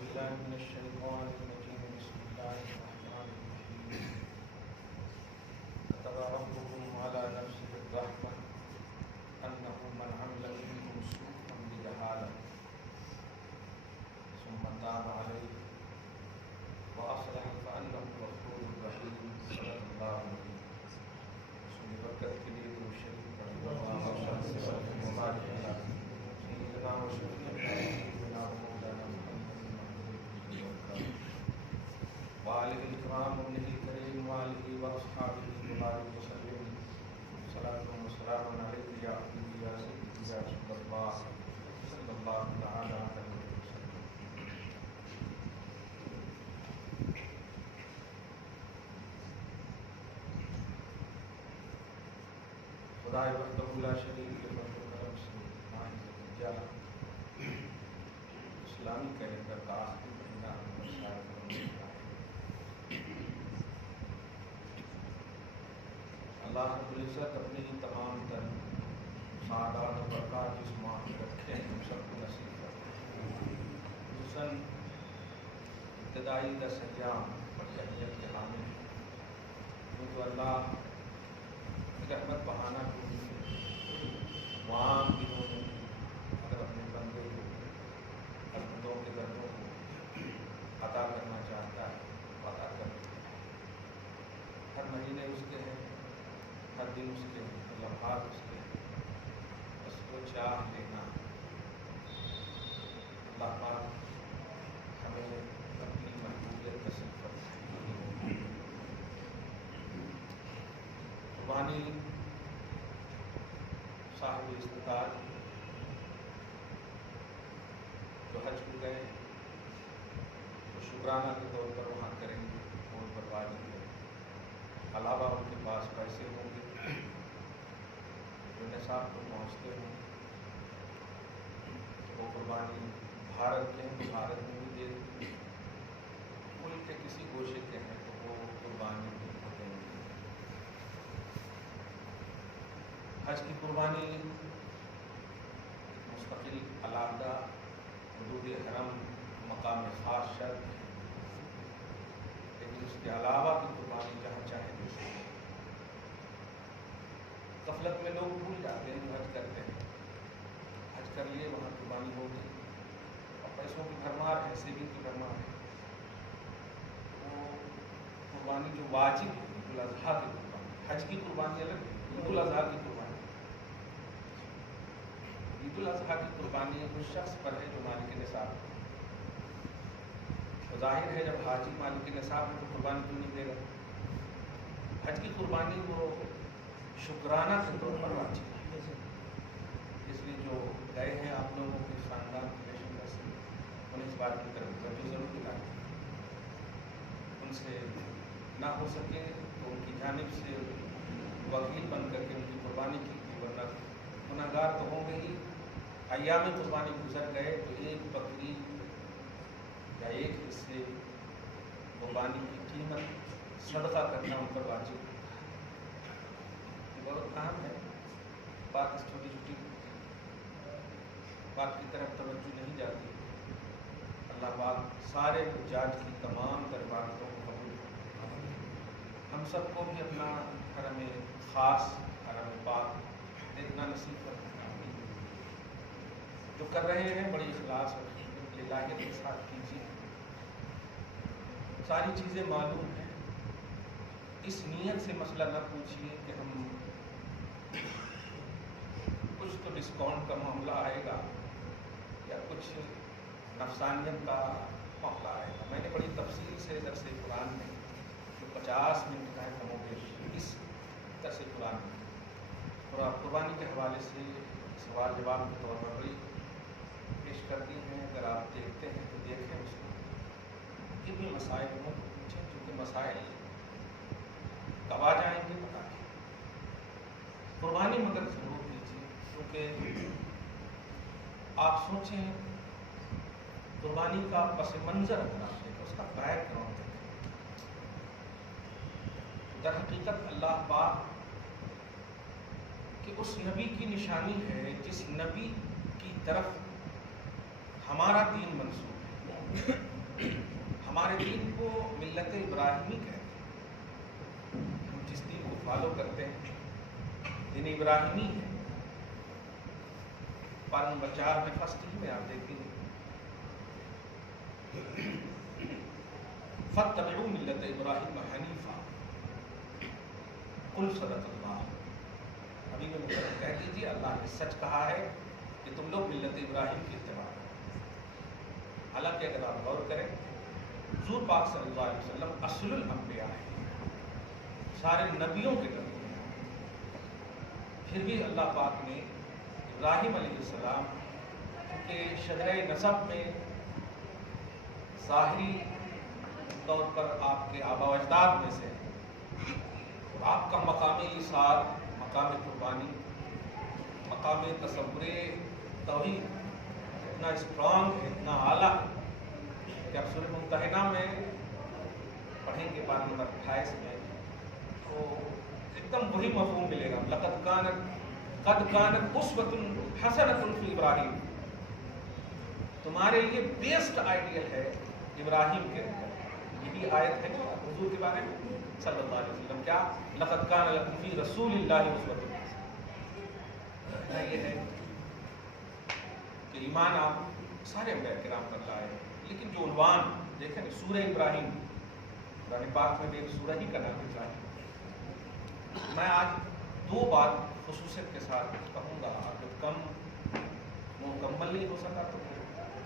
بالله من الشيطان الرجيم. بسم الله الرحمن الرحيم. كتب ربكم على نفسه الرحمة أنه من عمل منكم سوءا بجهالة ثم تاب عليه وأصلح فأنه غفور رحيم. صدق الله العظيم. سنی برکت کے لیے درود شریف پڑھیں. اللهم صل وسلم وبارك على سيدنا وشفيعنا ومولانا محمد وآله الكرام وابنه الكريم وآله وأصحابه وبارك وسلم. صلاة وسلام عليك يا حبيبي يا سيدي يا رسول الله صلى الله تعالى عليه وسلم. خدائے وحدہ لا شریک کے فضل و کرم سے ماہی زکریا اسلامی کیلنڈر کا آخری مہینہ شاید اللہ رب العزت اپنی تمام تر سعادات و برکات جس ماہ میں رکھے ہیں ہم سب کو نصیب کرتے ہیں. خصوصاً ابتدائی 10 ایام بڑی اہمیت کے حامل ہیں کیونکہ اللہ رحمت بہانا وہاں دنوں میں اگر اپنے بندے کو بندوں کے دردوں کو عطا کرنا چاہتا ہے تو عطا کر دیتا ہے. ہر مہینے اس کے ہیں، ہر دن اس کے ہیں، ہر لمحات اس کے ہیں. بس وہ چاہ لینا. اللہ پاک ہمیں اپنی محبوبیت نصیب کرتا ہے. قربانی صاحب استطاعت جو حج کو گئے تو شکرانہ کے طور پر وہاں کریں گے اور پرواز کریں. علاوہ ان کے پاس پیسے ہوں گے جو نصاب کو پہنچتے ہوں تو وہ قربانی بھارت کے ہیں تو بھارت میں بھی دے دیں. ملک کے کسی گوشے کے ہیں تو وہ قربانی دیں گے. حج کی قربانی مستقل علاحدہ حدود حرم مقام خاص شرط ہے، لیکن اس کے علاوہ کی قربانی جہاں چاہے دے سکتے ہیں. غفلت میں لوگ بھول جاتے ہیں جو حج کرتے ہیں. حج کر لیے وہاں قربانی ہوگی اور پیسوں کی بھرمار ہے، سیونگ کی بھرمار ہے. وہ قربانی جو واجب ہے عید الاضحیٰ کی قربانی، حج کی قربانی الگ ہے، عید الاضحیٰ کی قربانی. عید الاضحیٰ کی قربانی اس شخص پر ہے جو مالک نصاب ہے. تو ظاہر ہے جب حاجی مالک نصاب ہے تو قربانی کیوں نہیں دے گا. حج کی قربانی وہ شکرانہ کے طور پر واجب ہے. اس لیے جو گئے ہیں آپ لوگوں کے خاندان کے پیشنگر سے انہیں اس بات کی طرف توجہ ضرور دلائیں. ان سے نہ ہو سکے تو ان کی جانب سے وکیل بن کر کے ان کی قربانی کی، ورنہ گناہگار تو ہوں گے ہی. ایام قربانی گزر گئے تو ایک بکری یا ایک حصے قربانی کی قیمت صدقہ کرنا ان پر واجب ہے. یہ بہت اہم ہے. بات اس چھوٹی چھوٹی بات کی طرف توجہ نہیں جاتی. اللہ پاک سارے حجاج کی تمام تر عبادتوں کو قبول کرے. ہم سب کو بھی اپنا حرم خاص حرم پاک دیکھنا نصیب کرنا. جو کر رہے ہیں بڑی اخلاص اور للہیت کے ساتھ کیجیے. ساری چیزیں معلوم ہیں. اس نیت سے مسئلہ نہ پوچھیے کہ ہم کچھ تو ڈسکاؤنٹ کا معاملہ آئے گا یا کچھ نفسانیت کا معاملہ آئے گا. میں نے بڑی تفصیل سے درس قرآن میں جو 50 منٹ کا ہے کم و بیش اس درس قرآن میں اور قربانی کے حوالے سے سوال جواب کے طور پر بڑی پیش کر دی ہیں. اگر آپ دیکھتے ہیں تو دیکھیں اس کو کہ بھی مسائل ہوں تو پوچھیں، چونکہ مسائل کب آ جائیں گے پتہ نہیں. قربانی مگر ضرور دیجیے. کیونکہ آپ سوچیں قربانی کا پس منظر اگر آپ دیکھیں، اس کا بیک گراؤنڈ دیکھیں. در حقیقت اللہ پاک کہ اس نبی کی نشانی ہے جس نبی کی طرف ہمارا دین منسوب ہے. ہمارے دین کو ملت ابراہیمی کہتے ہیں. ہم جس دین کو فالو کرتے ہیں دین ابراہیمی ہے. قرآن نمبر 4 میں فسٹ میں آپ دیکھیں گے فاتبعوا ملت ابراہیم حنیفا قل صدق اللہ. ابھی میں کہہ دیجیے اللہ نے سچ کہا ہے کہ تم لوگ ملت ابراہیم کی اتباع کرو. حالانکہ اگر آپ غور کریں حضور پاک صلی اللہ علیہ وسلم اصل الانبیاء ہیں, سارے نبیوں کے نبی ہیں. پھر بھی اللہ پاک نے ابراہیم علیہ السلام کے شجرہ نسب میں ظاہری طور پر آپ کے آبا و اجداد میں سے آپ کا مقام ایثار, مقام قربانی, مقام تصور توحید اتنا اسٹرانگ ہے, اتنا اعلیٰ ہے کہ آپ سورہ ممتحنہ میں پڑھیں گے بات نمبر 28 میں تو ایک دم وہی مفہوم ملے گا. قد کانت اسوۃ حسنۃ فی ابراہیم. تمہارے لیے بیسٹ آئیڈیل ہے ابراہیم کے اندر. یہی آیت ہے حضور کے بارے میں صلی اللہ علیہ وسلم. کیا لقد کان لکم فی رسول اللہ اسوۃ حسنۃ. یہ ہے کہ ایمان آپ سارے انبیاء کرام پر لائے, لیکن جو عنوان دیکھیں نا سورہ ابراہیم, قرآن پاک میں بھی ایک سورہ ہی کا نام ابراہیم. میں آج دو بات خصوصیت کے ساتھ کہوں گا, جو کم مکمل نہیں ہو سکا تو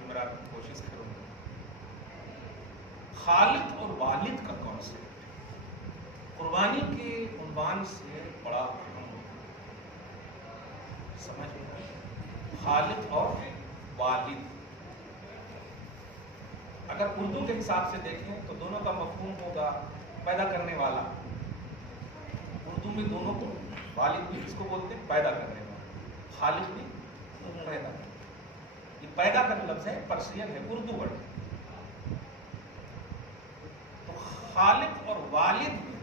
میرا کوشش کروں گا. خالق اور والد کا کانسیپٹ قربانی کے عنوان سے بڑا اہم ہوتا ہے. سمجھ میں خالق اور والد اگر اردو کے حساب سے دیکھیں تو دونوں کا مفہوم ہوگا پیدا کرنے والا. اردو میں دونوں کو والد بھی کس کو بولتے ہیں, پیدا کرنے والا. خالق بھی پیدا کرنے. یہ پیدا کا لفظ ہے پرسین ہے, اردو ورڈ ہے. تو خالق اور والد میں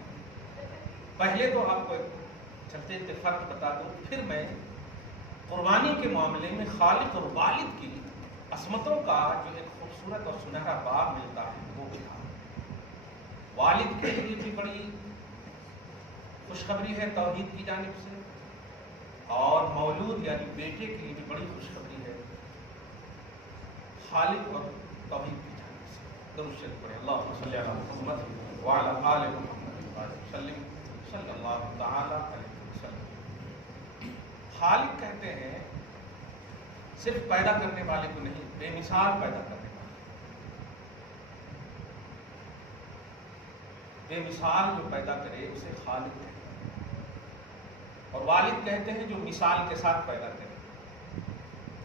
پہلے تو آپ کو چلتے فرق بتا دوں, پھر میں قربانی کے معاملے میں خالق اور والد کی عظمتوں کا جو ایک خوبصورت اور سنہرا باب ملتا ہے وہ کیا. والد کے لیے بھی بڑی خوشخبری ہے توحید کی جانب سے, اور مولود یعنی بیٹے کے لیے بھی بڑی خوشخبری ہے خالق اور توحید کی جانب سے. درود شریف پڑھیں. اللہم صلی علی محمد وعلی آل محمد وسلم صلی اللہ تعالی علیہ وسلم. خالق کہتے ہیں صرف پیدا کرنے والے کو نہیں, بے مثال پیدا کرنے والے. بے مثال جو پیدا کرے اسے خالق کہتے ہیں. اور والد کہتے ہیں جو مثال کے ساتھ پیدا کرے.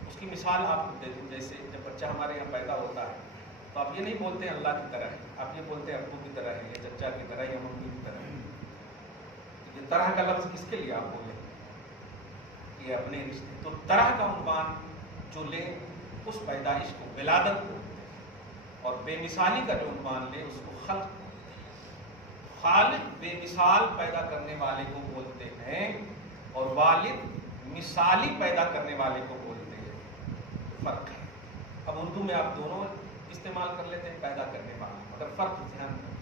اس کی مثال آپ دے دوں, جیسے جب بچہ ہمارے یہاں پیدا ہوتا ہے تو آپ یہ نہیں بولتے ہیں اللہ کی طرح ہے, آپ یہ بولتے ہیں ابو کی طرح ہے, یا چچا کی طرح, یا ممی کی طرح ہے. یہ طرح کا لفظ کس کے لیے آپ بولیں, یہ اپنے رشتے. تو طرح کا عنوان جو لے اس پیدائش کو ولادت کو, اور بے مثالی کا جو عنوان لے اس کو خلق. خالق بے مثال پیدا کرنے والے کو بولتے ہیں, اور والد مثالی پیدا کرنے والے کو بولتے ہیں. فرق ہے. اب اردو میں آپ دونوں استعمال کر لیتے ہیں, پیدا کرنے والا, مگر فرق دھیان دیں.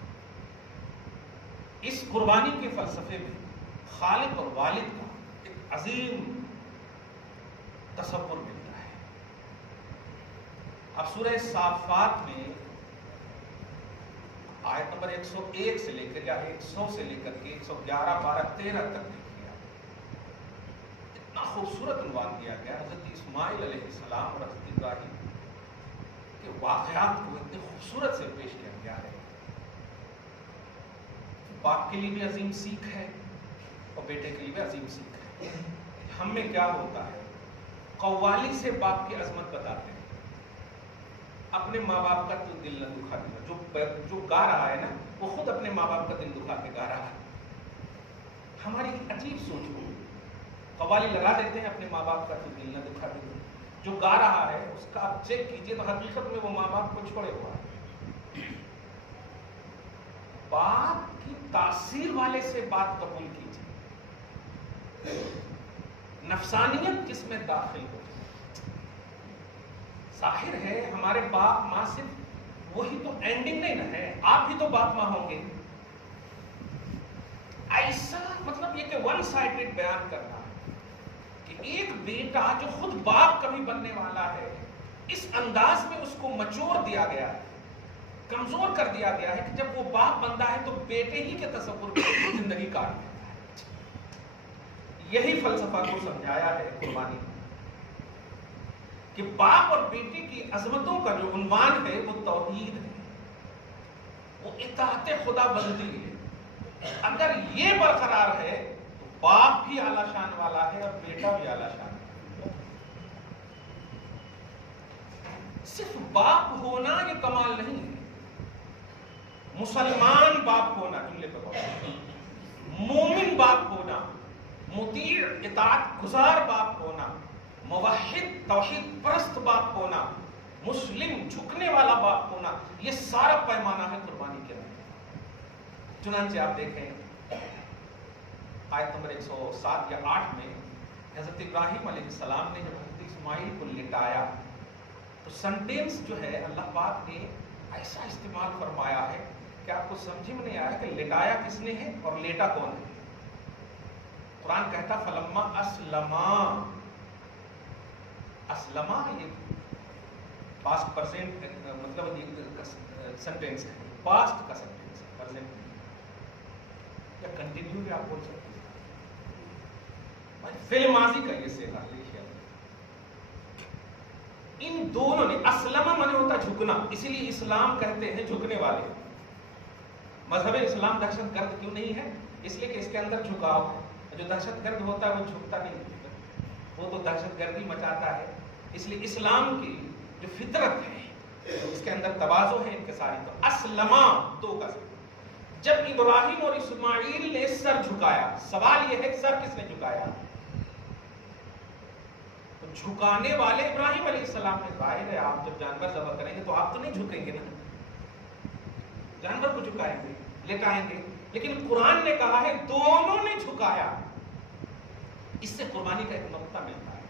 اس قربانی کے فلسفے میں خالق اور والد کا ایک عظیم تصور ملتا ہے. اب سورہ صافات میں آیت نمبر 101 سے لے کر یا 100 سے لے کر کے 111 12 13 تک دیکھیے. اتنا خوبصورت عنوان دیا گیا حضرت اسماعیل علیہ السلام اور حضرت ابراہیم کے واقعات کو اتنے خوبصورت سے پیش کیا گیا ہے. باپ کے لیے بھی عظیم سیکھ ہے اور بیٹے کے لیے بھی عظیم سیکھ ہے. ہم میں کیا ہوتا ہے, قوالی سے باپ کی عظمت بتاتے ہیں, اپنے ماں باپ کا تو دل نہ دکھا دینا. جو گا رہا ہے نا وہ خود اپنے ماں باپ کا دل دکھا کے گا رہا ہے. ہماری عجیب سوچ ہو, قوالی لگا دیتے ہیں اپنے ماں باپ کا تو دل نہ دکھا دینا. جو گا رہا ہے اس کا آپ چیک کیجئے تو حقیقت میں وہ ماں باپ کو چھوڑے ہوا ہے. باپ کی تاثیر والے سے بات قبول کیجیے. نفسانیت جس میں داخل ہو. ظاہر ہے ہمارے باپ ماں صرف وہی تو اینڈنگ نہیں نہ ہے، آپ بھی تو باپ ماں ہوں گے. ایسا مطلب یہ کہ ون سائڈڈ بیان کرنا کہ ایک بیٹا جو خود باپ کبھی بننے والا ہے، اس انداز میں اس کو مچور دیا گیا ہے، کمزور کر دیا گیا ہے کہ جب وہ باپ بنتا ہے تو بیٹے ہی کے تصور میں زندگی کاٹ دیتا ہے. یہی فلسفہ کو سمجھایا ہے قربانی کہ باپ اور بیٹے کی عظمتوں کا جو عنوان ہے وہ توحید ہے، وہ اطاعت خدا بندی ہے. اگر یہ برقرار ہے تو باپ بھی اعلیٰ شان والا ہے اور بیٹا بھی اعلیٰ شان والا ہے. صرف باپ ہونا یہ کمال نہیں ہے، مسلمان باپ ہونا، جملے پر غور، مومن باپ ہونا، مطیع اطاعت گزار باپ ہونا، موحد توحید پرست باپ ہونا، مسلم جھکنے والا باپ ہونا، یہ سارا پیمانہ ہے قربانی کے اندر. چنانچہ آپ دیکھیں آیت نمبر 107 یا 8 میں حضرت ابراہیم علیہ السلام نے جب حضرت اسماعیل کو لٹایا تو سنٹینس جو ہے اللہ پاک نے ایسا استعمال فرمایا ہے کہ آپ کو سمجھ میں نہیں آیا کہ لٹایا کس نے ہے اور لیٹا کون ہے. قرآن کہتا فلما اسلما یہ پاسٹ پرسنٹ مطلب سنٹینس ہے، پاسٹ کا سنٹینس ہے، پرزنٹ یا کنٹینیو بھی آپ بول سکتے ہیں. فعل ماضی کا یہ صیغہ لکھیے. ان دونوں نے اسلم مانے ہوتا جھکنا، اسی لیے اسلام کہتے ہیں جھکنے والے. مذہب اسلام دہشت گرد کیوں نہیں ہے؟ اس لیے کہ اس کے اندر جھکاؤ ہے. جو دہشت گرد ہوتا ہے وہ جھکتا نہیں ہے، وہ تو دہشت گردی مچاتا ہے. اس لیے اسلام کی جو فطرت ہے اس کے اندر تواضع ہے انکساری. تو اسلما دو کا جب ابراہیم اور اسماعیل نے سر جھکایا، سوال یہ ہے کہ سر کس نے جھکایا؟ تو جھکانے والے ابراہیم علیہ السلام نے. ظاہر ہے آپ جب جانور ذبح کریں گے تو آپ تو نہیں جھکیں گے نا، جانور کو جھکائیں گے، لٹائیں گے. لیکن قرآن نے کہا ہے دونوں نے جھکایا. اس سے قربانی کا ایک نقطہ ملتا ہے.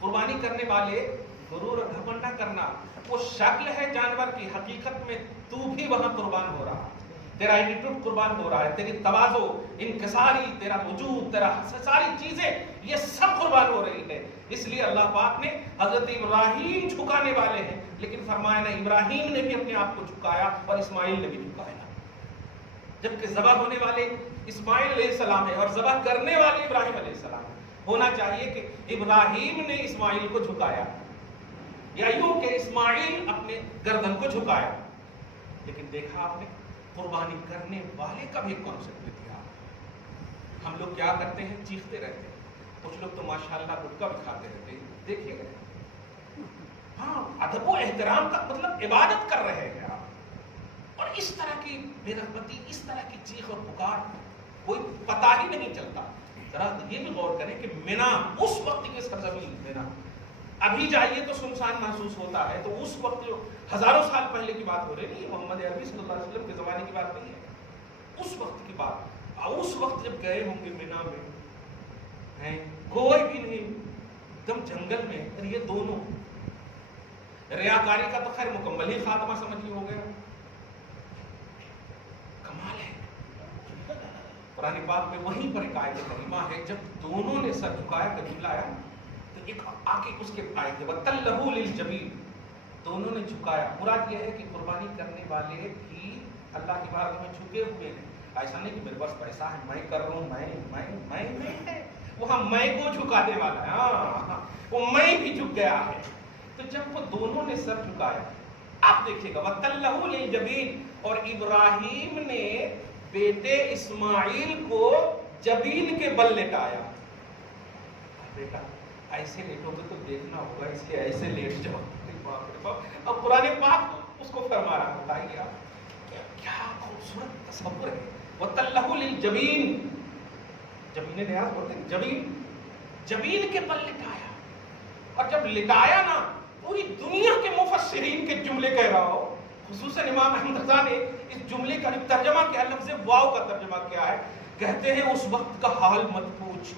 قربانی کرنے والے غرور اور گھمنڈ نہ کرنا. وہ شکل ہے جانور کی، حقیقت میں تو بھی وہاں قربان ہو رہا ہے، تیرا ایٹیٹیوڈ قربان ہو رہا ہے، تیری تواضع، انکساری، تیرا وجود، تیرا ساری چیزیں یہ سب قربان ہو رہی ہے. اس لیے اللہ پاک نے حضرت ابراہیم جھکانے والے ہیں، لیکن فرمایا نا ابراہیم نے بھی اپنے آپ کو جھکایا اور اسماعیل نے بھی جھکایا. جبکہ ذبح ہونے والے اسماعیل علیہ السلام ہے اور ذبح کرنے والے ابراہیم علیہ السلام ہے. ہونا چاہیے کہ ابراہیم نے اسماعیل کو جھکایا یا یوں کہ اسماعیل اپنے گردن کو جھکایا. لیکن دیکھا آپ نے قربانی کرنے والے کا بھی کانسیپٹ دیا. ہم لوگ کیا کرتے ہیں؟ چیختے رہتے ہیں. کچھ لوگ تو ماشاءاللہ گٹکا بھی کھاتے رہتے ہیں. دیکھیے گا ہاں ادب و احترام کا مطلب عبادت کر رہے ہیں آپ. اور اس طرح کی بے رغبتی، اس طرح کی چیخ اور پکار کوئی پتہ ہی نہیں چلتا. ذرا یہ بھی غور کریں کہ مینا اس وقت کی سرزمین مینا، ابھی جائیے تو سنسان محسوس ہوتا ہے. تو اس وقت جو ہزاروں سال پہلے کی بات ہو رہی نہیں، محمد عربی صلی اللہ علیہ وسلم کے زمانے کی بات نہیں ہے، اس وقت کی بات. اس وقت جب گئے ہوں گے مینا میں ہیں کوئی بھی نہیں، ایک دم جنگل میں. اور یہ دونوں ریاکاری کا تو خیر مکمل ہی خاتمہ سمجھ ہو گیا. کمال ہے. قرآن پاک میں وہیں پر ایک آیت کریمہ ہے جب دونوں نے سر جھکایا کا جملہ آیا تو ایک آگے اس کے آیت ہے وَتَلَّهُ لِلْجَبِينِ، دونوں نے جھکایا. مراد یہ ہے کہ قربانی کرنے والے بھی اللہ کی بارگاہ میں جھکے ہوئے ہیں. ایسا نہیں کہ میرے پاس پیسہ ہے میں کر رہا ہوں، میں ہے وہاں میں کو جھکانے والا ہے. ہاں وہ میں بھی جھک گیا ہے. تو جب وہ دونوں نے سر جھکایا، آپ دیکھیے گا وَتَلَّهُ لِلْجَبِينِ، اور ابراہیم نے بیٹے اسماعیل کو جبین کے بل لٹایا. بیٹا ایسے لیٹو گے تو دیکھنا ہوگا، اس لیے ایسے لیٹ جاؤ. اب قرآن پاک اس کو فرما رہا. بتائیے آپ کیا خوبصورت تصور ہے. وَتَلَّهُ لِلْجَبِينِ، جبین نیاز بولتے ہیں، جبین کے بل لٹایا. اور جب لٹایا نا پوری دنیا کے مفسرین کے جملے کہہ رہا ہو، خصوصاً امام احمد رضا نے اس جملے کا ترجمہ کیا، لفظ واو کا ترجمہ کیا ہے. کہتے ہیں اس وقت کا حال مت پوچھ.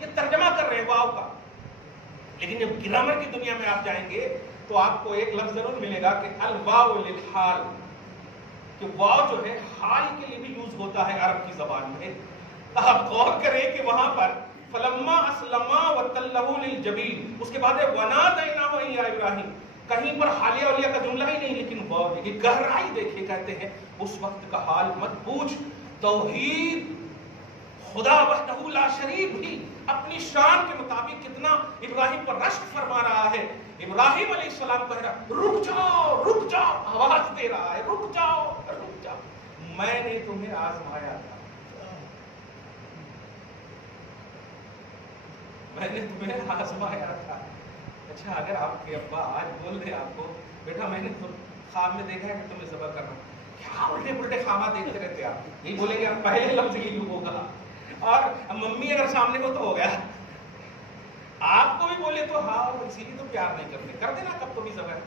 یہ ترجمہ کر رہے ہیں واو کا. لیکن جب گرامر کی دنیا میں آپ جائیں گے تو آپ کو ایک لفظ ضرور ملے گا کہ الواو للحال، کہ واو جو ہے حال کے لیے بھی یوز ہوتا ہے عرب کی زبان میں. آپ غور کریں کہ وہاں پر فلما اسلما وتلہ للجبین، اس کے بعد ونادیناہ یا ابراہیم، کہیں پر حالیہ اولیہ کا جملہ ہی نہیں لیکن واو کی گہرائی دیکھے. کہتے ہیں اس وقت کا حال مت پوچھ. توحید خدا وحدہ لا شریک بھی اپنی شان کے مطابق کتنا ابراہیم پر رشک فرما رہا ہے. ابراہیم علیہ السلام کہہ رہا رک جاؤ، آواز دے رہا ہے رک جاؤ، میں نے تمہیں آزمایا تھا، میں نے تمہیں آزمایا تھا. اچھا اگر آپ کے ابا آج بول دیں آپ کو بیٹا میں نے خواب میں دیکھا ہے کہ تمہیں ذبح کرنا، کیا الٹے پلٹے خوابات دیکھتے رہتے آپ؟ یہی بولیں گے آپ پہلے لفظ یہی ہوگا. اور ممی اگر سامنے ہو تو ہو گیا، آپ کو بھی بولے تو ہاں اسی لیے تو پیار نہیں کرتے، کر دینا کب تمہیں ذبح.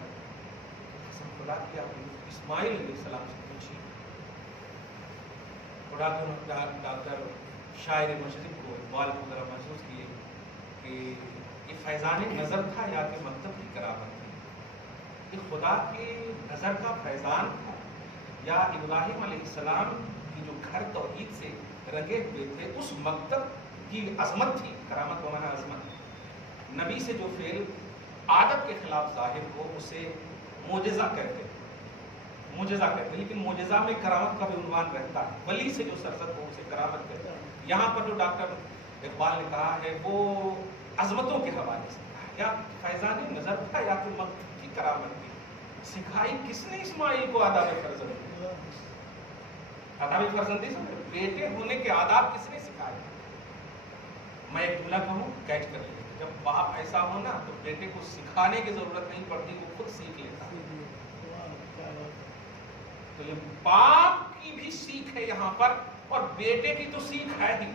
قسم خدا کی آپ اسماعیل علیہ السلام سے پوچھیے. ڈاکٹر شاعر مشرق کو اقبال کو ذرا محسوس کیے کہ یہ فیضان نظر تھا یا کہ مکتب کی کرامت تھی، یہ خدا کی نظر کا فیضان تھا یا ابراہیم علیہ السلام کی جو گھر توحید سے رنگے ہوئے تھے اس مکتب کی عظمت تھی. کرامت ہونا ہے عظمت. نبی سے جو فعل عادت کے خلاف ظاہر ہو اسے معجزہ کہتے ہیں، معجزہ کہتے ہیں، لیکن معجزہ میں کرامت کا بھی عنوان رہتا ہے. ولی سے جو سرزد ہو اسے کرامت کہتے ہیں. یہاں پر جو ڈاکٹر اقبال نے کہا ہے وہ عظمتوں کے حوالے سے یا فیضان نظر تھا یا کہ مکتب کی کرامت تھی. سکھائی کس نے اسماعیل کو آداب فرزندی؟ آداب فرزندی سمجھے، بیٹے ہونے کے آداب کس نے سکھائے؟ میں ایک جملہ کہوں کیچ کر لیجیے. جب باپ ایسا ہو نا تو بیٹے کو سکھانے کی ضرورت نہیں پڑتی، وہ خود سیکھ لیتا. تو یہ باپ کی بھی سیکھ ہے یہاں پر اور بیٹے کی تو سیکھ ہے ہی.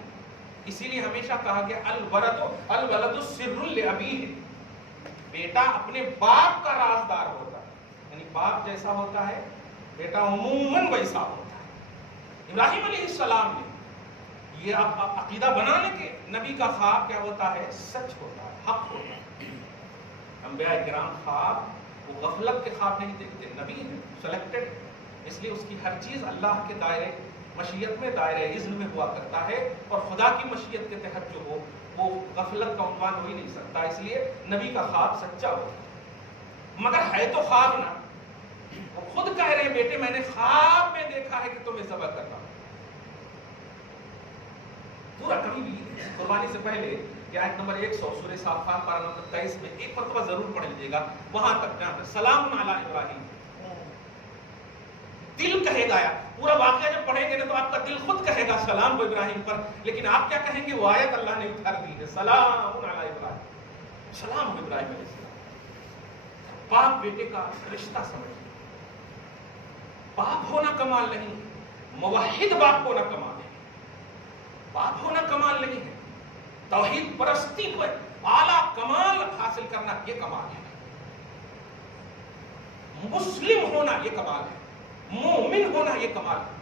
اسی لیے ہمیشہ کہا گیا الولد سر لابیہ، بیٹا اپنے باپ کا رازدار ہوتا ہے. یعنی باپ جیسا ہوتا ہے بیٹا عموماً ویسا ہوتا ہے. ابراہیم علیہ السلام نے یہ عقیدہ بنانے کے نبی کا خواب کیا ہوتا ہے؟ سچ ہوتا ہے، حق ہوتا ہے. انبیاء کرام خواب وہ غفلت کے خواب نہیں دیکھتے. نبی ہے سلیکٹڈ، اس لیے اس کی ہر چیز اللہ کے دائرے مشیت میں دائرہ اذن میں ہوا کرتا ہے اور خدا کی مشیت کے تحت جو ہو وہ غفلت کا عنوان ہو ہی نہیں سکتا. اس لیے نبی کا خواب سچا ہوتا ہے. مگر ہے تو خواب نہ. وہ خود کہہ رہے ہیں بیٹے میں نے خواب میں دیکھا ہے کہ تمہیں ذبح کرنا. پورا کبھی بھی قربانی سے پہلے آیت نمبر 100 سورہ صافات پارہ نمبر 23 میں ایک مرتبہ ضرور پڑھ لیجیے گا. وہاں تک جہاں تک سلام علی ابراہیم دل کہے گا. پورا واقعہ جب پڑھیں گے نا تو آپ کا دل خود کہے گا سلام کو ابراہیم پر، لیکن آپ کیا کہیں گے؟ وہ آیت اللہ نے اتار دی ہے سلام علی ابراہیم، سلام ابراہیم علیہ السلام. باپ بیٹے کا رشتہ سمجھیں. باپ ہونا کمال نہیں، موحد باپ ہونا کمال ہے. باپ ہونا کمال نہیں ہے، توحید پرستی کو اعلیٰ کمال حاصل کرنا یہ کمال ہے. مسلم ہونا یہ کمال ہے، مومن ہونا یہ کمال ہے.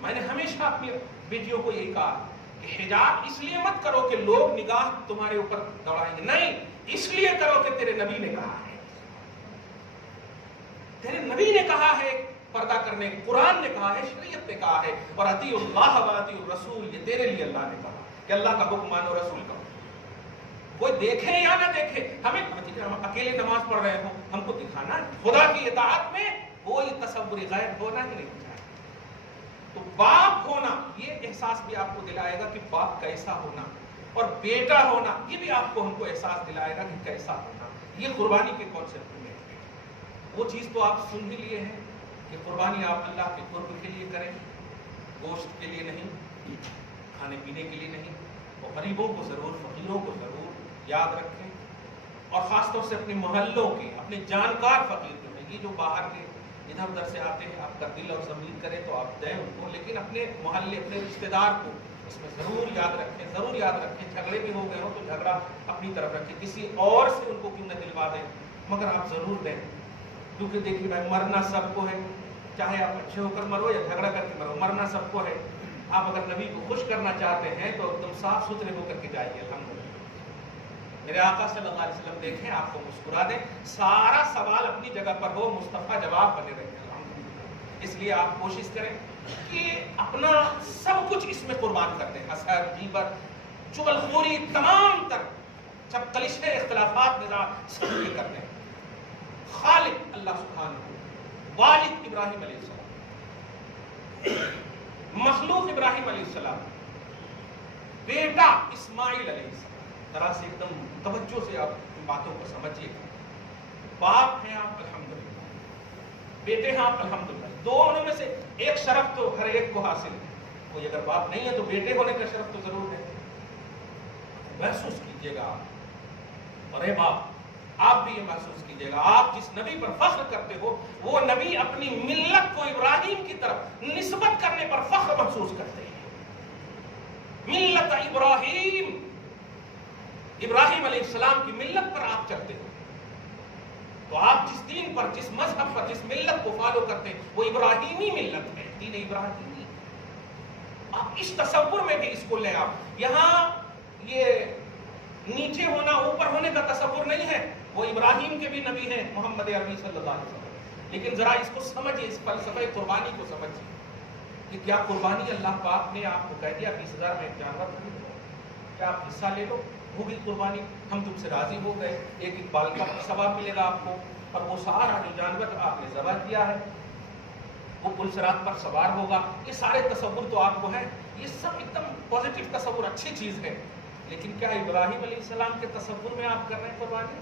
میں نے ہمیشہ اپنی بیٹیوں کو یہی کہا کہ حجاب اس لیے مت کرو کہ لوگ نگاہ تمہارے اوپر دوڑائیں گے، نہیں، اس لیے کرو کہ تیرے نبی نے کہا ہے. تیرے نبی نے کہا ہے پردہ کرنے، قرآن نے کہا ہے، شریعت نے کہا ہے. اور اطیعوا اللہ و اطیعوا الرسول، یہ تیرے لیے اللہ نے کہا کہ اللہ کا حکم مانو رسول کا. کوئی دیکھے یا نہ دیکھے، ہم اکیلے نماز پڑھ رہے ہوں ہم کو دکھانا ہے. خدا کی اطاعت میں کوئی تصور غیب ہونا ہی نہیں چاہیے. تو باپ ہونا یہ احساس بھی آپ کو دلائے گا کہ باپ کیسا ہونا، اور بیٹا ہونا یہ بھی آپ کو ہم کو احساس دلائے گا کہ کیسا ہونا. یہ قربانی کے کانسیپٹ میں وہ چیز تو آپ سن بھی لیے ہیں کہ قربانی آپ اللہ کے قرب کے لیے کریں، گوشت کے لیے نہیں، کھانے پینے کے لیے نہیں. اور غریبوں کو ضرور، فقیروں کو ضرور یاد رکھیں، اور خاص طور سے اپنے محلوں کے، اپنے جانکار فقیر جو ہیں، یہ جو باہر کے ادھر ادھر سے آتے ہیں، آپ کا دل اور ضمیر کرے تو آپ دیں ان کو، لیکن اپنے محلے، اپنے رشتہ دار کو اس میں ضرور یاد رکھیں، ضرور یاد رکھیں. جھگڑے بھی ہو گئے ہو تو جھگڑا اپنی طرف رکھیں، کسی اور سے ان کو کیوں نہ دلوا دیں، مگر آپ ضرور دیں. کیونکہ دیکھیے بھائی مرنا سب کو ہے، چاہے آپ اچھے ہو کر مرو یا جھگڑا کر کے مرو، مرنا سب کو ہے. آپ اگر نبی کو خوش کرنا چاہتے ہیں تو ایک دم صاف ستھرے ہو کر کے جائیے. الحمدللہ میرے آقا صلی اللہ علیہ وسلم دیکھیں آپ کو مسکرا دیں، سارا سوال اپنی جگہ پر ہو، مصطفیٰ جواب بنے رہے ہیں۔ اس لیے آپ کوشش کریں کہ اپنا سب کچھ اس میں قربان کر دیں، حسد، غیبت، چغلخوری، تمام تر جب کلشے اختلافات نظام سب یہ کر دیں۔ خالق اللہ سبحانہ، والد ابراہیم علیہ السلام، مخلوق ابراہیم علیہ السلام، بیٹا اسماعیل علیہ السلام۔ ذرا سے ایک دم توجہ سے آپ ان باتوں کو سمجھیے گا۔ باپ ہیں آپ الحمدللہ، بیٹے ہیں آپ الحمدللہ، دونوں میں سے ایک شرف تو ہر ایک کو حاصل ہے۔ کوئی اگر باپ نہیں ہے تو بیٹے ہونے کا شرف تو ضرور ہے۔ محسوس کیجئے گا آپ، اور اے باپ آپ بھی یہ محسوس کیجئے گا، آپ جس نبی پر فخر کرتے ہو وہ نبی اپنی ملت کو ابراہیم کی طرف نسبت کرنے پر فخر محسوس کرتے ہیں۔ ملت ابراہیم، ابراہیم علیہ السلام کی ملت پر آپ چلتے ہو، تو آپ جس دین پر، جس مذہب پر، جس ملت کو فالو کرتے ہیں وہ ابراہیمی ملت ہے، دین ابراہیمی۔ آپ اس تصور میں بھی اس کو لیں۔ آپ یہاں یہ نیچے ہونا اوپر ہونے کا تصور نہیں ہے، وہ ابراہیم کے بھی نبی ہیں محمد عربی صلی اللہ علیہ وسلم، لیکن ذرا اس کو سمجھیں، اس فلسفہ قربانی کو سمجھیں کہ کیا قربانی اللہ پاک نے آپ کو کہہ دیا 20,000 میں ایک جانور خرید لو، کیا آپ حصہ لے لو، ہوگی قربانی، ہم تم سے راضی ہو گئے، ایک ایک بال کا ثواب ملے گا آپ کو، اور وہ سارا جو جانور آپ نے ذبح کیا ہے وہ پل صراط پر سوار ہوگا۔ یہ سارے تصور تو آپ کو ہیں، یہ سب ایک دم پازیٹیو تصور، اچھی چیز ہے، لیکن کیا ابراہیم علیہ السلام کے تصور میں آپ کر رہے ہیں قربانی؟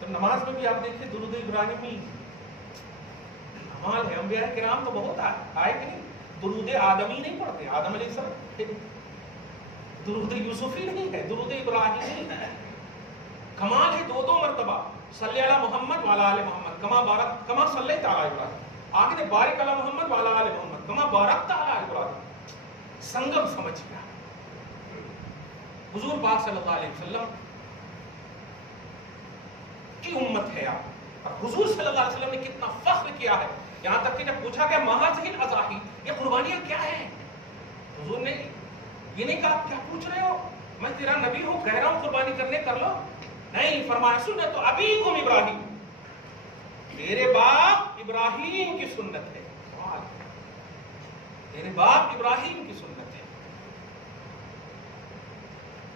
تو نماز میں بھی آپ دیکھیں درود ابراہیمی کمال ہے، انبیاء کرام تو بہت آئے کہ نہیں، درود آدمی نہیں پڑھتے، آدم علیہ السلام، درود یوسفی نہیں ہے، درود ابراہیمی ہے، کمال ہے، دو مرتبہ صلی علی محمد وعلی آل محمد کما صلیت علی ابراہیم، آگے نے بارک علی محمد وعلی آل محمد کما بارکت علی ابراہیم، سنگم سمجھ گیا۔ حضور پاک صلی اللہ علیہ وسلم کی امت ہے آپ، اور حضور صلی اللہ علیہ وسلم نے کتنا فخر کیا ہے، یہاں تک کہ جب پوچھا گیا مہاذل اضاحی، یہ قربانیاں کیا ہیں، حضور نے یہ نہیں کہا کیا پوچھ رہے ہو، میں تیرا نبی ہوں، کہہ رہا ہوں قربانی کرنے کر لو، نہیں، فرمایا سنت ابیکم ابراہیم، میرے باپ ابراہیم کی سنت ہے، میرے باپ ابراہیم کی سنت ہے۔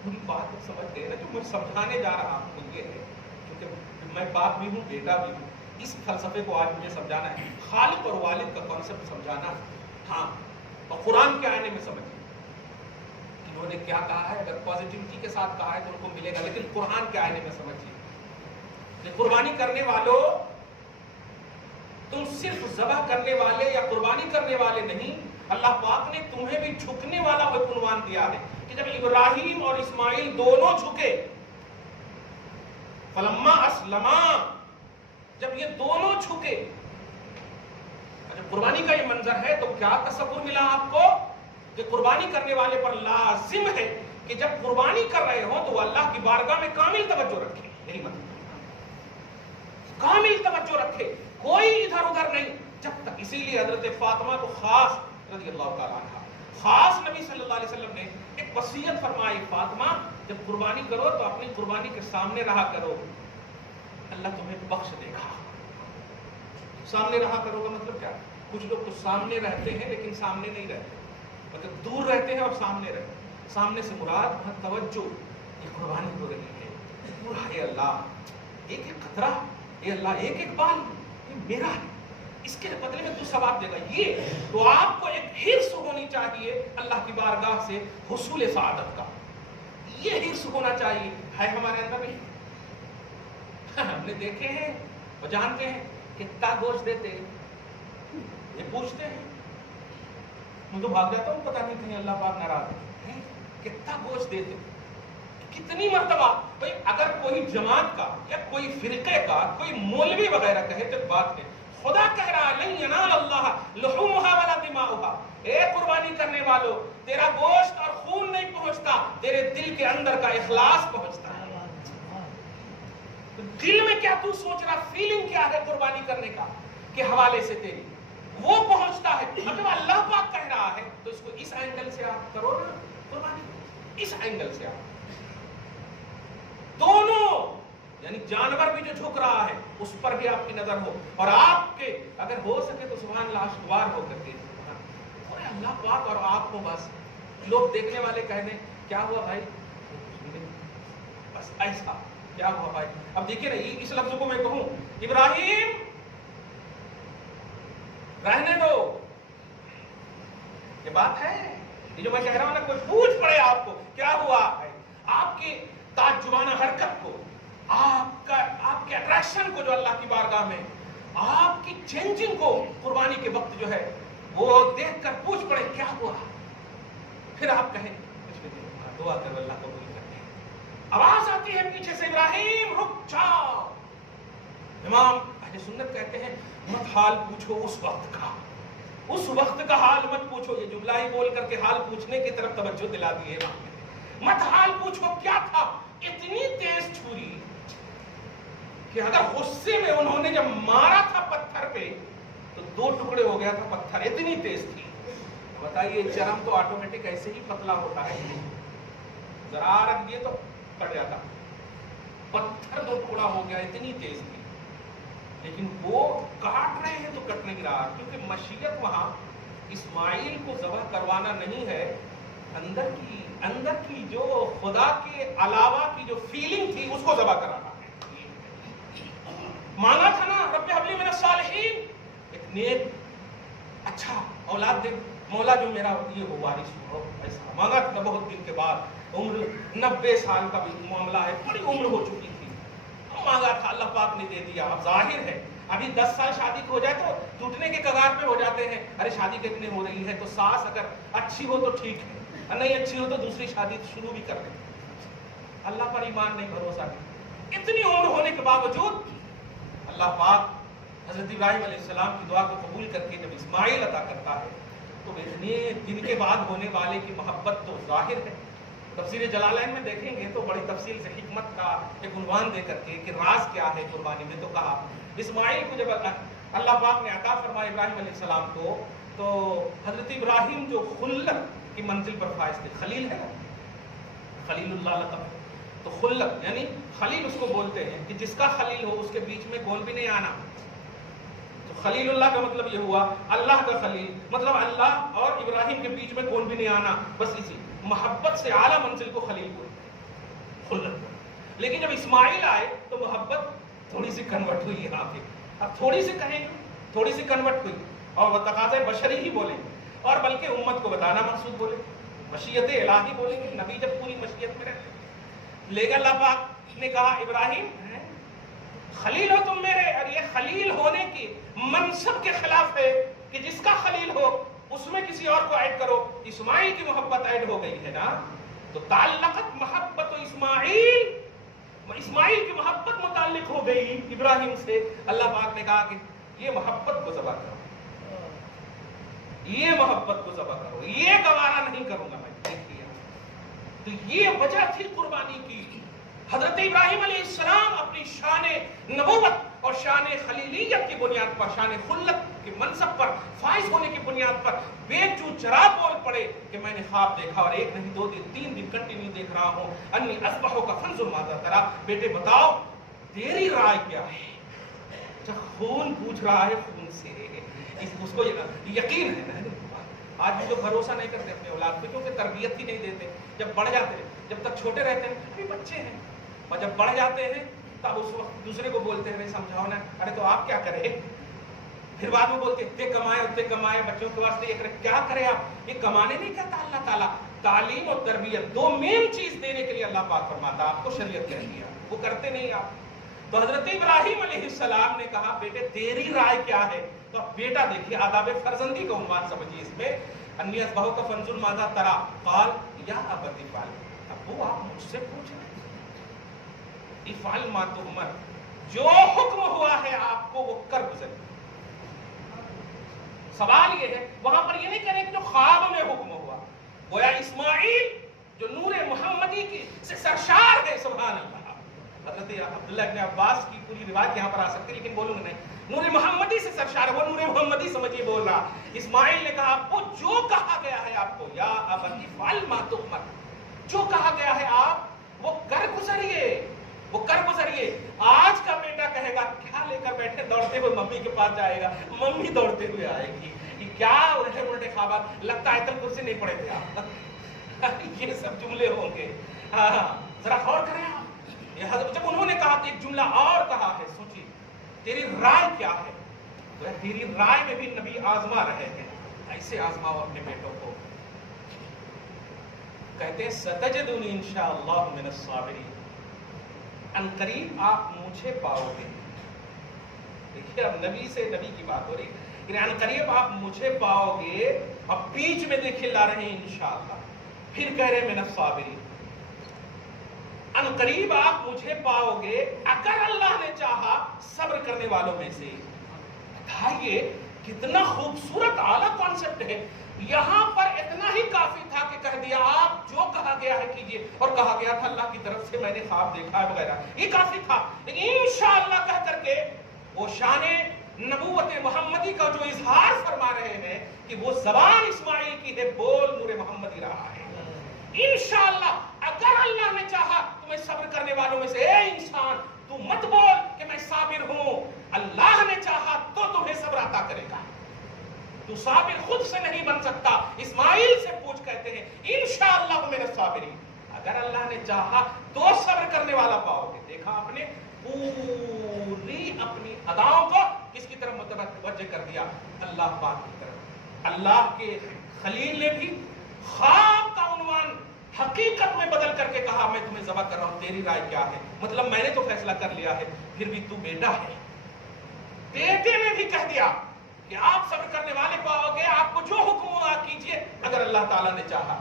پوری بات کو سمجھ گئے نا، جو میں سمجھانے جا رہا ہوں یہ ہے، کیونکہ میں باپ بھی ہوں، بیٹا بھی ہوں، اس فلسفے کو آج مجھے سمجھانا ہے، خالق اور والد کا کانسیپٹ سمجھانا ہے، ہاں، اور قرآن کے آئینے میں سمجھیں انہوں نے کیا کہا ہے، اگر پازیٹیوٹی کے ساتھ کہا ہے تو ان کو ملے گا، لیکن قرآن کے آئینے میں سمجھیے کہ قربانی کرنے والوں، تم صرف ذبح کرنے والے یا قربانی کرنے والے نہیں، اللہ پاک نے تمہیں بھی جھکنے والا وہ عنوان دیا ہے کہ جب ابراہیم اور اسماعیل دونوں جھکے، فلما اسلما، جب یہ دونوں جھکے، جب قربانی کا یہ منظر ہے تو کیا تصور ملا آپ کو کہ قربانی کرنے والے پر لازم ہے کہ جب قربانی کر رہے ہوں تو وہ اللہ کی بارگاہ میں کامل توجہ رکھے، یہی مطلب، کامل توجہ رکھے، کوئی ادھر ادھر نہیں، جب تک، اسی لیے حضرت فاطمہ کو خاص رضی اللہ تعالیٰ عنہ، خاص نبی صلی اللہ علیہ وسلم نے ایک وصیت فرمائی، فاطمہ جب قربانی کرو تو اپنی قربانی کے سامنے رہا کرو، اللہ تمہیں بخش دے گا۔ سامنے رہا کرو کا مطلب کیا؟ کچھ لوگ تو سامنے رہتے ہیں لیکن سامنے نہیں رہتے، مطلب دور رہتے ہیں اور سامنے رہتے ہیں، سامنے سے مراد وہاں توجہ، یہ قربانی ہو رہی ہے، پورا اے اللہ ایک ایک قطرہ، اے اللہ ایک ایک بال یہ میرا ہے، اس کے بدلے میں تو ثواب دے گا، یہ تو آپ کو ایک حرص ہونی چاہیے اللہ کی بارگاہ سے حصول سعادت کا، یہ حرص ہونا چاہیے، ہے ہمارے اندر بھی، ہم نے دیکھے ہیں اور جانتے ہیں کتنا گوشت دیتے ہیں، یہ پوچھتے ہیں، میں تو بھاگ جاتا ہوں، پتہ نہیں کہیں اللہ پاک ناراض ہے، کتنا گوشت دیتے، کتنی مرتبہ، بھئی اگر کوئی جماعت کا یا کوئی فرقے کا کوئی مولوی وغیرہ کہے تو بات ہے، خدا کہہ رہا لن ینال اللہ لحومها ولا دماؤها، اے قربانی کرنے والوں تیرا گوشت اور خون نہیں پہنچتا، تیرے دل کے اندر کا اخلاص پہنچتا ہے، دل میں کیا تو سوچ رہا، فیلنگ کیا ہے قربانی کرنے کا کہ حوالے سے تیری وہ پہنچتا ہے، جب اللہ پاک کہہ رہا ہے تو اس کو اس اینگل سے آپ کرو نا قربانی، اس اینگل سے آپ، دونوں یعنی جانور بھی جو جھک رہا ہے اس پر بھی آپ کی نظر ہو، اور آپ کے اگر ہو سکے تو سبحان اللہ اشتوار ہو کر کے اور اللہ پاک اور آپ کو بس لوگ دیکھنے والے کہہ دیں کیا ہوا بھائی، بس ایسا کیا ہوا بھائی. اب دیکھیے نا اس لفظ کو میں کہوں ابراہیم رہنے دو، یہ بات ہے، یہ جو میں کہہ رہا ہوں نا، کوئی پوچھ پڑے آپ کو کیا ہوا ہے، آپ کی تعجبانہ حرکت کو، آپ کے اٹریکشن کو جو اللہ کی بارگاہ میں، آپ کی چینجنگ کو قربانی کے وقت جو ہے وہ دیکھ کر پوچھ پڑے کیا ہوا، پھر آپ کہیں دعا کرو اللہ قبول کرے. آواز آتی ہے پیچھے سے ابراہیم رک جاؤ. امام اہل سنت کہتے ہیں مت حال پوچھو اس وقت کا حال مت پوچھو. یہ جملہ ہی بول کر کے حال پوچھنے کی طرف توجہ دلا دی ہے. مت حال پوچھو کیا تھا، اتنی تیز چھری کہ اگر غصے میں انہوں نے جب مارا تھا پتھر پہ تو 2 ٹکڑے ہو گیا تھا پتھر، اتنی تیز تھی. بتائیے چرم تو آٹومیٹک ایسے ہی پتلا ہوتا ہے، ذرا رکھ دیے تو کٹ جاتا، پتھر 2 ٹکڑا ہو گیا، اتنی تیز تھی. لیکن وہ کاٹ رہے ہیں تو کٹ نہیں رہا، کیونکہ مشیت وہاں اسماعیل کو ذبح کروانا نہیں ہے، اندر کی جو خدا کے علاوہ کی جو فیلنگ تھی اس کو ذبح کرانا ہے. مانگا تھا نا رب ہب لی من الصالحین، ایک نیک اچھا اولاد دے مولا جو میرا یہ ہو وارث ہو، ایسا مانگا تھا بہت دن کے بعد. عمر 90 سال کا بھی معاملہ ہے، بڑی عمر ہو چکی تھی، مانگا تھا اللہ پاک نے دے دیا. اب ظاہر ہے ابھی 10 سال شادی ہو جائے تو ٹوٹنے کے کگار پہ ہو جاتے ہیں. ارے شادی کتنے ہو رہی ہے تو ساس اگر اچھی ہو تو ٹھیک ہے، نہیں اچھی ہو تو دوسری شادی شروع بھی کر دیں. اللہ پر ایمان نہیں، بھروسہ نہیں. اتنی عمر ہونے کے باوجود اللہ پاک حضرت ابراہیم علیہ السلام کی دعا کو قبول کر کے جب اسماعیل عطا کرتا ہے تو اتنے دن کے بعد ہونے والے کی محبت تو ظاہر ہے. تفسیر جلالین میں دیکھیں گے تو بڑی تفصیل سے حکمت کا ایک عنوان دے کر کے کہ راز کیا ہے قربانی میں، تو کہا اسماعیل کو جب اللہ پاک نے عطا فرمایا ابراہیم علیہ السلام کو تو حضرت ابراہیم جو خلت کی منزل پر فائز تھے، خلیل ہے نا، خلیل اللہ لقب، تو خلت یعنی خلیل اس کو بولتے ہیں کہ جس کا خلیل ہو اس کے بیچ میں کون بھی نہیں آنا. تو خلیل اللہ کا مطلب یہ ہوا اللہ کا خلیل، مطلب اللہ اور ابراہیم کے بیچ میں کون بھی نہیں آنا. بس اسی محبت سے اعلیٰ منزل کو خلیل کو خلت. لیکن جب اسماعیل آئے تو محبت تھوڑی سی کنورٹ ہوئی یہاں پہ. اب تھوڑی سی کہیں گے، تھوڑی سی کنورٹ ہوئی، اور وہ تقاضۂ بشری ہی بولیں اور بلکہ امت کو بتانا مقصود بولے، مشیت الہی بولیں گے. نبی جب پوری مشیت میں رہتے. لیکن اللہ پاک نے کہا ابراہیم خلیل ہو تم میرے، اور یہ خلیل ہونے کی منصب کے خلاف ہے کہ جس کا خلیل ہو اس میں کسی اور کو ایڈ کرو. اسماعیل کی محبت ایڈ ہو گئی ہے نا، تو تعلقت محبت و اسماعیل کی محبت متعلق ہو گئی ابراہیم سے. اللہ پاک نے کہا کہ یہ محبت کو ذبح کرو، یہ محبت کو ذبح کرو، یہ گوارا نہیں کروں گا میں. دیکھیے تو یہ وجہ تھی قربانی کی. حضرت ابراہیم علیہ السلام اپنی شان نبوت اور شان خلیلیت کی بنیاد پر، شان خلت کے منصب پر فائز ہونے کی بنیاد پر بے چو چرا بول پڑے کہ میں نے خواب دیکھا، اور 1 نہیں 2 دن 3 دن کنٹینیو دیکھ رہا ہوں. انی اصبحک فانظر ماذا تری، بیٹے بتاؤ تیری رائے کیا ہے. جب خون پوچھ رہا ہے خون سے، اس کو یقین ہے نا. آج بھی تو بھروسہ نہیں کرتے اپنے اولاد پہ، کیونکہ تربیت ہی نہیں دیتے. جب بڑھ جاتے ہیں، جب تک چھوٹے رہتے ہیں ابھی بچے ہیں، اور جب بڑھ جاتے ہیں تب اس وقت دوسرے کو بولتے ہیں سمجھاؤ نا، ارے تو آپ کیا کریں. پھر بعد میں بولتے اتنے کمائے بچوں کے واسطے یہ کرے. کیا کرے آپ؟ یہ کمانے نہیں کہتا اللہ تعالیٰ. تعلیم اور تربیت 2 مین چیز دینے کے لیے اللہ پاک فرماتا آپ کو شریعت کہہ دیا، وہ کرتے نہیں آپ. تو حضرت ابراہیم علیہ السلام نے کہا بیٹے تیری رائے کیا ہے. تو بیٹا دیکھیے آداب فرزندی کا عنوان سمجھیے اس میں، انی اصبحک فانظر ماذا تری قال یا ابت افعل. ابو آپ مجھ سے پوچھ رہے ہیں، افعل ما تؤمر، جو حکم ہوا ہے آپ کو وہ کر گزر. سوال یہ ہے وہاں پر یہ نہیں کریں کہ جو خواب میں حکم ہوا. گویا اسماعیل جو نور محمدی کی سے سرشار ہے، سبحان اللہ. حضرت عبداللہ ابن عباس کی پوری روایت یہاں پر آ سکتی لیکن بولوں گا نہیں. نور محمدی سے سرشار ہے، وہ نور محمدی سمجھیے بول رہا. اسماعیل نے کہا آپ کو جو کہا گیا ہے آپ کو، یا ابت افعل ما تؤمر، جو کہا گیا ہے آپ وہ کر گزریے. وہ کر گزریے. آج کا بیٹا کہے گا کیا لے کر بیٹھے, دوڑتے ہوئے ممی کے پاس جائے گا, ممی دوڑتے ہوئے آئے گی, کیا الٹے الٹے خوابات, لگتا ہے آیت الکرسی نہیں پڑھے تھے آپ. یہ سب جملے ہوں گے. ذرا غور کریں آپ. جب انہوں نے کہا کہ ایک جملہ اور کہا ہے, سوچیے تیری رائے کیا ہے. تیری رائے میں بھی نبی آزما رہے ہیں, ایسے آزماؤ اپنے بیٹوں کو. کہتے ہیں ستجدونی انشاءاللہ من الصابرین, ان قریب آپ مجھے پاؤ گے. دیکھیے اب نبی سے نبی کی بات ہو رہی ہے, ان قریب آپ مجھے پاؤ گے. اب بیچ میں دیکھیے لا رہے ہیں انشاءاللہ, پھر کہہ رہے من الصابرین. ان قریب آپ مجھے پاؤ گے اگر اللہ نے چاہا صبر کرنے والوں میں سے. بتائیے کتنا خوبصورت اعلیٰ کانسیپٹ ہے. یہاں پر اتنا ہی کافی تھا کہ کہہ دیا آپ جو کہا گیا ہے کیجئے, اور کہا گیا تھا اللہ کی طرف سے میں نے خواب دیکھا ہے وغیرہ, یہ کافی تھا. لیکن انشاءاللہ کہہ کر کے وہ شان نبوت محمدی کا جو اظہار فرما رہے ہیں کہ وہ زبان اسماعیل کی ہے, بول نور محمدی رہا ہے. انشاءاللہ اگر اللہ نے چاہا تو میں صبر کرنے والوں میں سے, اے انسان تو مت بول کہ میں صابر ہوں, اللہ نے چاہا تو تمہیں صبر عطا کرے گا. تو صابر خود سے نہیں بن سکتا, اسماعیل سے پوچھ. کہتے ہیں انشاءاللہ من الصابرین, اگر اللہ نے چاہا تو صبر کرنے والا پاؤ گے. دیکھا آپ نے پوری اپنی اداؤں کو کس کی طرف متوجہ کر دیا, اللہ پاک کی طرف. اللہ کے خلیل نے بھی خواب کا عنوان حقیقت میں بدل کر کے کہا میں تمہیں ذبح کر رہا ہوں, تیری رائے کیا ہے. مطلب میں نے تو فیصلہ کر لیا ہے, پھر بھی تو بیٹا ہے. بیٹے نے بھی کہہ دیا کہ آپ صبر کرنے والے پاؤ گے, آپ کو جو حکم ہوا کیجئے اگر اللہ تعالیٰ نے چاہا.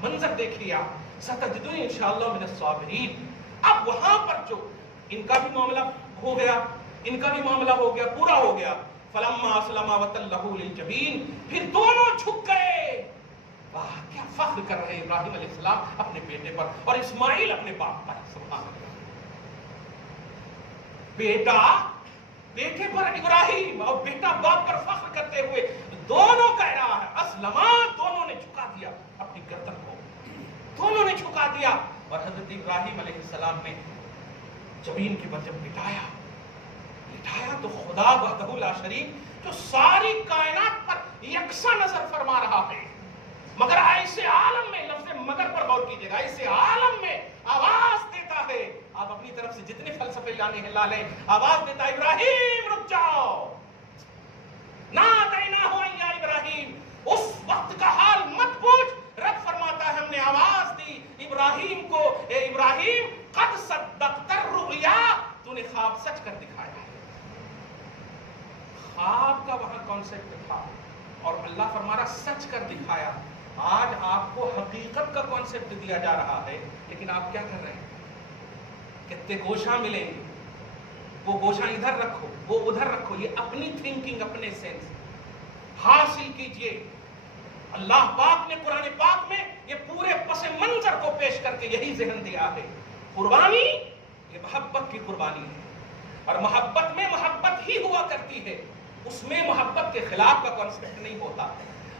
منظر دیکھیے آپ, ستجدونی انشاءاللہ من الصابرین. اب وہاں پر جو ان کا بھی معاملہ ہو گیا, ان کا بھی معاملہ ہو گیا, پورا ہو گیا. فلما اسلم وتلہ للجبین, پھر دونوں جھک گئے. واہ کیا فخر کر رہے ابراہیم علیہ السلام اپنے بیٹے پر اور اسماعیل اپنے باپ پر. سبحان اللہ. بیٹا بیٹے پر ابراہیم اور بیٹا باپ پر فخر کرتے ہوئے دونوں کہہ رہا ہے اسلما, دونوں نے جھکا دیا اپنی گردن کو, دونوں نے جھکا دیا. اور حضرت ابراہیم علیہ السلام نے زمین کے پر جب لٹایا تو خدا وحدہ لا شریک جو ساری کائنات پر یکساں نظر فرما رہا ہے, مگر ایسے عالم میں, لفظ مگر پر غور کیجیے گا, ایسے عالم میں آواز دیتا ہے. آپ اپنی طرف سے جتنے فلسفے لانے ہیں لا لیں, آواز دیتا ہے ابراہیم رک جاؤ, نادیناہ یا ابراہیم. اس وقت کا حال مت پوچھ, رب فرماتا ہے ہم نے آواز دی ابراہیم کو, اے ابراہیم قد صدقت الرؤیا, تو نے خواب سچ کر دکھایا ہے. خواب کا وہاں کانسیپٹ تھا اور اللہ فرما رہا سچ کر دکھایا. آج آپ کو حقیقت کا کانسیپٹ دیا جا رہا ہے, لیکن آپ کیا کر رہے ہیں, کتنے گوشہ ملیں گے, وہ گوشہ ادھر رکھو وہ ادھر رکھو. یہ اپنی تھنکنگ اپنے سینس حاصل کیجئے. اللہ پاک نے قرآن پاک میں یہ پورے پس منظر کو پیش کر کے یہی ذہن دیا ہے. قربانی یہ محبت کی قربانی ہے, اور محبت میں محبت ہی ہوا کرتی ہے, اس میں محبت کے خلاف کا کانسیپٹ نہیں ہوتا.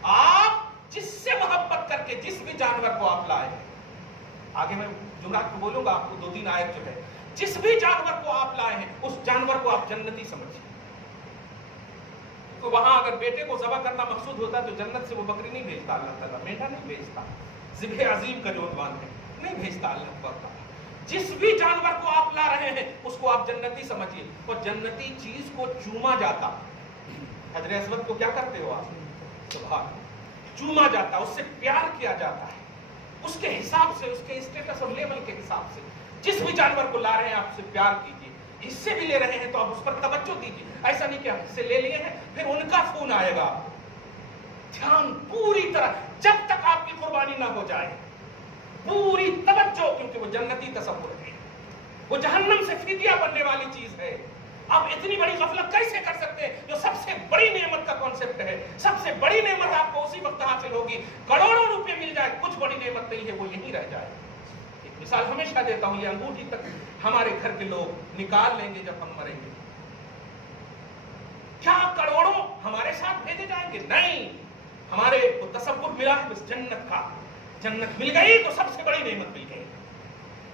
آپ جس سے محبت کر کے جس بھی جانور کو آپ لائے, آگے میں جملات کو بولوں گا آپ کو, 2-3 آیت جو ہے, جس بھی جانور کو آپ لائے ہیں اس جانور کو آپ جنتی سمجھیں. تو وہاں اگر بیٹے کو ذبح کرنا مقصود ہوتا تو جنت سے وہ بکری نہیں بھیجتا اللہ تعالیٰ, میٹھا نہیں بھیجتا. ذبح عظیم کا جو عنوان ہے نہیں بھیجتا اللہ تعالیٰ. جس بھی جانور کو آپ لا رہے ہیں اس کو آپ جنتی سمجھیے. اور جنتی چیز کو چوما جاتا, حجر اسود کو کیا کرتے ہو آپ, سبحان, چوما جاتا, اس سے پیار کیا جاتا ہے, اس کے حساب سے, اس کے اسٹیٹس اور لیول کے حساب سے. جس بھی جانور کو لا رہے ہیں آپ سے پیار کیجیے. حصے بھی لے رہے ہیں تو آپ اس پر توجہ دیجیے. ایسا نہیں کہ حصے لے لیے ہیں پھر ان کا فون آئے گا. دھیان پوری طرح, جب تک آپ کی قربانی نہ ہو جائے, پوری توجہ, کیونکہ وہ جنتی تصور ہے, وہ جہنم سے فدیہ بننے والی چیز ہے. آپ اتنی بڑی غفلت کیسے کر سکتے ہیں جو سب سے بڑی نعمت کا کانسیپٹ ہے. سب سے بڑی نعمت آپ کو اسی وقت حاصل ہوگی, کروڑوں روپے مل جائے, کچھ بڑی نعمت نہیں ہے, وہ یہیں رہ جائے. ایک مثال ہمیشہ دیتا ہوں, یہ انگوٹھی تک ہمارے گھر کے لوگ نکال لیں گے جب ہم مریں گے. کیا کروڑوں ہمارے ساتھ بھیجے جائیں گے؟ نہیں. ہمارے کو تصور ملا ہے بس جنت کا, جنت مل گئی تو سب سے بڑی نعمت مل گئی.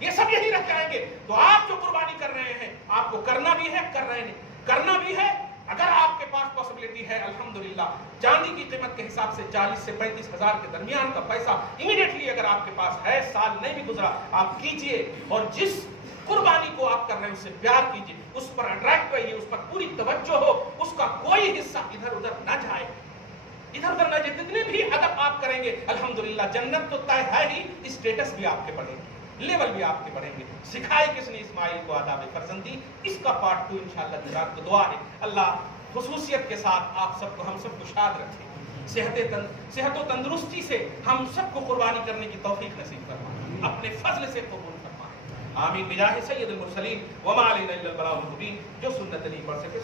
یہ سب یہی رہ جائیں گے. تو آپ جو قربانی کر رہے ہیں آپ کو کرنا بھی ہے, کر رہے ہیں کرنا بھی ہے. اگر آپ کے پاس پاسبلٹی ہے الحمدللہ, چاندی کی قیمت کے حساب سے 40 سے 35 ہزار کے درمیان کا پیسہ امیڈیٹلی اگر آپ کے پاس ہے, سال نہیں بھی گزرا, آپ کیجئے. اور جس قربانی کو آپ کر رہے ہیں اس سے پیار کیجئے, اس پر اٹریکٹ رہیے, اس پر پوری توجہ ہو, اس کا کوئی حصہ ادھر ادھر نہ جائے, ادھر ادھر نہ جائے. جتنے بھی ادب آپ کریں گے الحمدللہ جنت تو طے ہے ہی, اسٹیٹس بھی آپ کے بڑھیں گے, لیول بھی آپ کے بڑھیں گے. سکھائی کس نے اسماعیل کو آداب فرزندی, اس کا پارٹ 2 انشاءاللہ جناب کو دعا ہے اللہ خصوصیت کے ساتھ آپ سب کو, ہم سب کو شاد رکھے, صحت و تندرستی سے ہم سب کو قربانی کرنے کی توفیق نصیب فرمائے, اپنے فضل سے قبول فرمائے. آمین بجاہ سید المرسلین وما علینا الا البلاغ المبین. جو سنت نہیں پڑھ سکے